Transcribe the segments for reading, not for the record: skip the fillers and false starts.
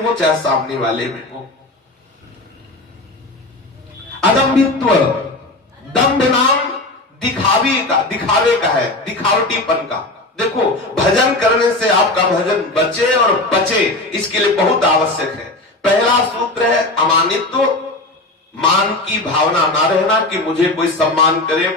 में हो चाहे सामने वाले में हो। अदम्भित्व, दंभ नाम दिखावे का है, दिखावटीपन का। देखो, भजन करने से आपका भजन बचे और बचे, इसके लिए बहुत आवश्यक है। पहला सूत्र है अमानित्व, मान की भावना ना रहना कि मुझे कोई सम्मान करे,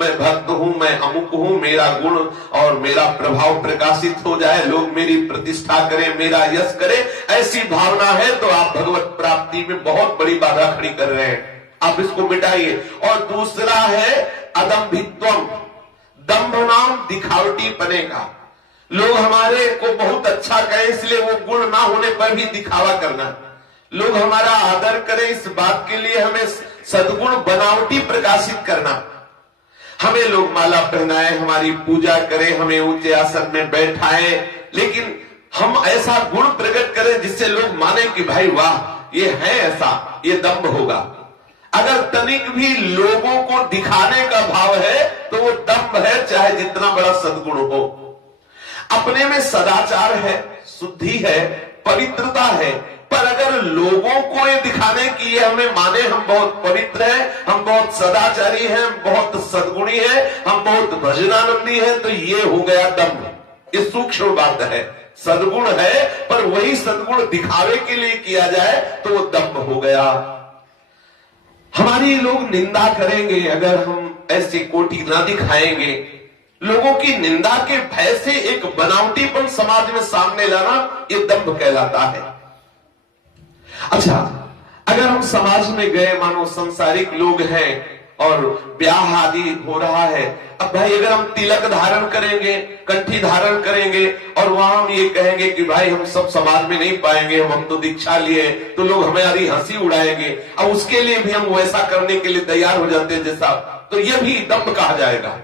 मैं भक्त हूं, मैं अमुक हूं, मेरा गुण और मेरा प्रभाव प्रकाशित हो जाए, लोग मेरी प्रतिष्ठा करें, मेरा यश करे, ऐसी भावना है तो आप भगवत प्राप्ति में बहुत बड़ी बाधा खड़ी कर रहे हैं। आप इसको मिटाइए। और दूसरा है अदम्भित्वम, दंभ नाम दिखावटी पने का। लोग हमारे को बहुत अच्छा कहें इसलिए वो गुण ना होने पर भी दिखावा करना, लोग हमारा आदर करें इस बात के लिए हमें सद्गुण बनावटी प्रकाशित करना, हमें लोग माला पहनाए, हमारी पूजा करें, हमें ऊंचे आसन में बैठाए, लेकिन हम ऐसा गुण प्रकट करें जिससे लोग माने कि भाई वाह ये है ऐसा, ये दंभ होगा। अगर तनिक भी लोगों को दिखाने का भाव है तो वो दंभ है, चाहे जितना बड़ा सद्गुण हो। अपने में सदाचार है, शुद्धि है, पवित्रता है, पर अगर लोगों को ये दिखाने की ये हमें माने हम बहुत पवित्र हैं, हम बहुत सदाचारी हैं, हम बहुत सद्गुणी हैं, हम बहुत भजनानंदी हैं, तो ये हो गया दंभ। ये सूक्ष्म बात है। सद्गुण है पर वही सद्गुण दिखावे के लिए किया जाए तो वो दंभ हो गया। हमारी लोग निंदा करेंगे अगर हम ऐसी कोटि ना दिखाएंगे, लोगों की निंदा के भय से एक बनावटीपन समाज में सामने लाना, ये दंभ कहलाता है। अच्छा, अगर हम समाज में गए, मानो संसारिक लोग हैं और ब्याह आदि हो रहा है, अब भाई अगर हम तिलक धारण करेंगे, कंठी धारण करेंगे और वहां हम ये कहेंगे कि भाई हम सब समाज में नहीं पाएंगे, हम तो दीक्षा लिए, तो लोग हमारी हंसी उड़ाएंगे, अब उसके लिए भी हम वैसा करने के लिए तैयार हो जाते हैं जैसा, तो यह भी दंभ कहा जाएगा।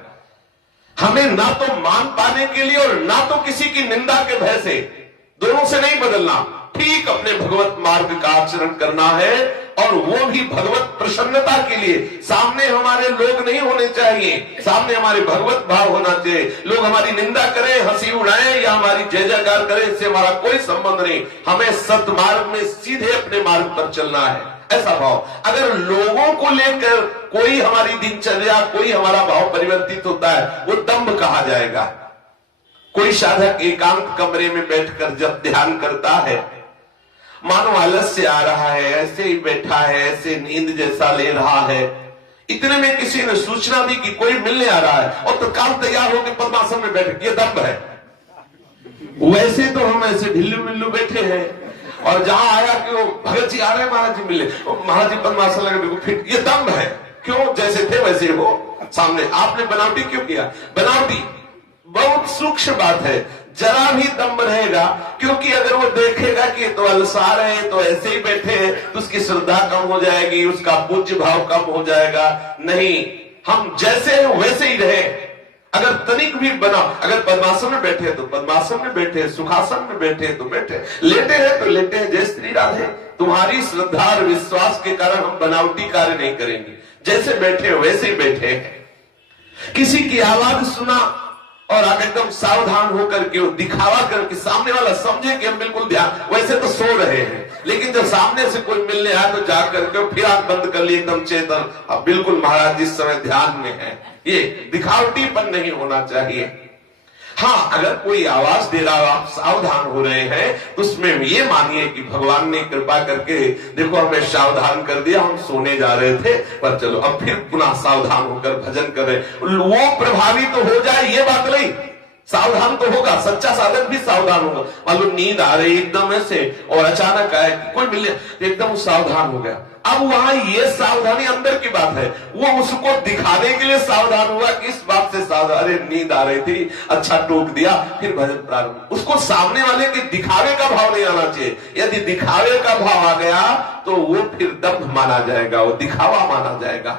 हमें ना तो मान पाने के लिए और ना तो किसी की निंदा के भय से, दोनों से नहीं बदलना, ठीक अपने भगवत मार्ग का आचरण करना है, और वो भी भगवत प्रसन्नता के लिए। सामने हमारे लोग नहीं होने चाहिए, सामने हमारे भगवत भाव होना चाहिए। लोग हमारी निंदा करें, हंसी उड़ाएं या हमारी जय जयकार करें, इससे हमारा कोई संबंध नहीं। हमें सत्मार्ग में सीधे अपने मार्ग पर चलना है, ऐसा भाव। अगर लोगों को लेकर कोई हमारी दिनचर्या, कोई हमारा भाव परिवर्तित होता है, वो दंभ कहा जाएगा। कोई साधक एकांत कमरे में बैठकर जब ध्यान करता है, मानो आलस्य आ रहा है, ऐसे ही बैठा है, ऐसे नींद जैसा ले रहा है, इतने में किसी ने सूचना दी कि कोई मिलने आ रहा है और तत्काल तैयार होकर पद्मासन में बैठे, ये दंभ है। वैसे तो हम ऐसे ढिल्लू मिल्लू बैठे हैं, और जहां आया कि वो भगत जी आ रहे हैं, महाराज जी मिले, महाराज जी पद्मासन लगे बिल्कुल फिट, ये दंभ है। क्यों? जैसे थे वैसे हो सामने। आपने बनावटी क्यों किया? बनावटी बहुत सूक्ष्म बात है। जरा भी दंभ रहेगा, क्योंकि अगर वो देखेगा कि तो अलसार है, तो ऐसे ही बैठे हैं, तो उसकी श्रद्धा कम हो जाएगी, उसका पूज्य भाव कम हो जाएगा। नहीं, हम जैसे हैं वैसे ही रहे। अगर तनिक भी बना, अगर पद्मासन में बैठे तो पद्मासन में बैठे, सुखासन में बैठे तो बैठे, लेटे हैं तो लेटे हैं। जय श्री राधे। तुम्हारी श्रद्धा और विश्वास के कारण हम बनावटी कार्य नहीं करेंगे, जैसे बैठे वैसे ही बैठे हैं। किसी की आवाज सुना और आप एकदम सावधान होकर के दिखावा करके सामने वाला समझे कि हम बिल्कुल ध्यान, वैसे तो सो रहे हैं, लेकिन जब सामने से कोई मिलने आया तो जाकर के फिर आंख बंद कर लिए एकदम चेतन, अब बिल्कुल महाराज जिस समय ध्यान में है। ये दिखावटीपन नहीं होना चाहिए। हाँ, अगर कोई आवाज दे रहा हो, आप सावधान हो रहे हैं, तो उसमें ये मानिए कि भगवान ने कृपा करके देखो हमें सावधान कर दिया, हम सोने जा रहे थे, पर चलो अब फिर पुनः सावधान होकर भजन कर रहे। वो प्रभावी तो हो जाए ये बात नहीं, सावधान तो होगा, सच्चा साधक भी सावधान होगा। मालूम नींद आ रही एकदम ऐसे और अचानक आए कोई मिले, एकदम सावधान हो गया। अब वहां ये सावधानी अंदर की बात है, वो उसको दिखाने के लिए सावधान हुआ कि इस बात से सावधान, अरे नींद आ रही थी, अच्छा टोक दिया, फिर भजन प्रारंभ। उसको सामने वाले के दिखावे का भाव नहीं आना चाहिए। यदि दिखावे का भाव आ गया तो वो फिर दंभ माना जाएगा, वो दिखावा माना जाएगा।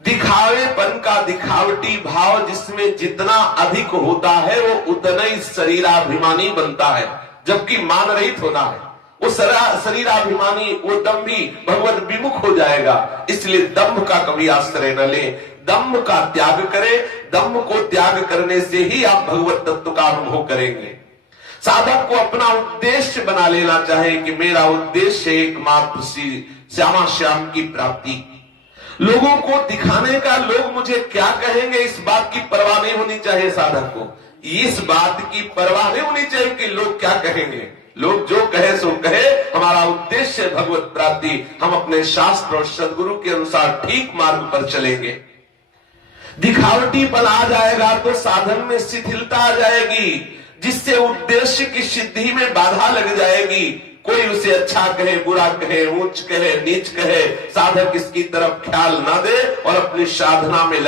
दिखावेपन का दिखावटी भाव जिसमें जितना अधिक होता है वो उतना ही शरीराभिमानी बनता है, जबकि मान रहित होना है। वो शरीराभिमानी, वो दम्भी, भगवत विमुख हो जाएगा। इसलिए दम्भ का कभी आश्रय न ले, दम्भ का त्याग करें। दम्भ को त्याग करने से ही आप भगवत तत्व का अनुभव करेंगे। साधक को अपना उद्देश्य बना लेना चाहे कि मेरा उद्देश्य एकमात्र श्यामा श्याम की प्राप्ति। लोगों को दिखाने का, लोग मुझे क्या कहेंगे, इस बात की परवाह नहीं होनी चाहिए साधक को। इस बात की परवाह नहीं होनी चाहिए कि लोग क्या कहेंगे। लोग जो कहे सो कहे, हमारा उद्देश्य भगवत प्राप्ति। हम अपने शास्त्र और सदगुरु के अनुसार ठीक मार्ग पर चलेंगे। दिखावटीपन आ जाएगा तो साधन में शिथिलता आ जाएगी, जिससे उद्देश्य की सिद्धि में बाधा लग जाएगी। कोई उसे अच्छा कहे, बुरा कहे, ऊंच कहे, नीच कहे, साधक इसकी तरफ ख्याल ना दे और अपनी साधना में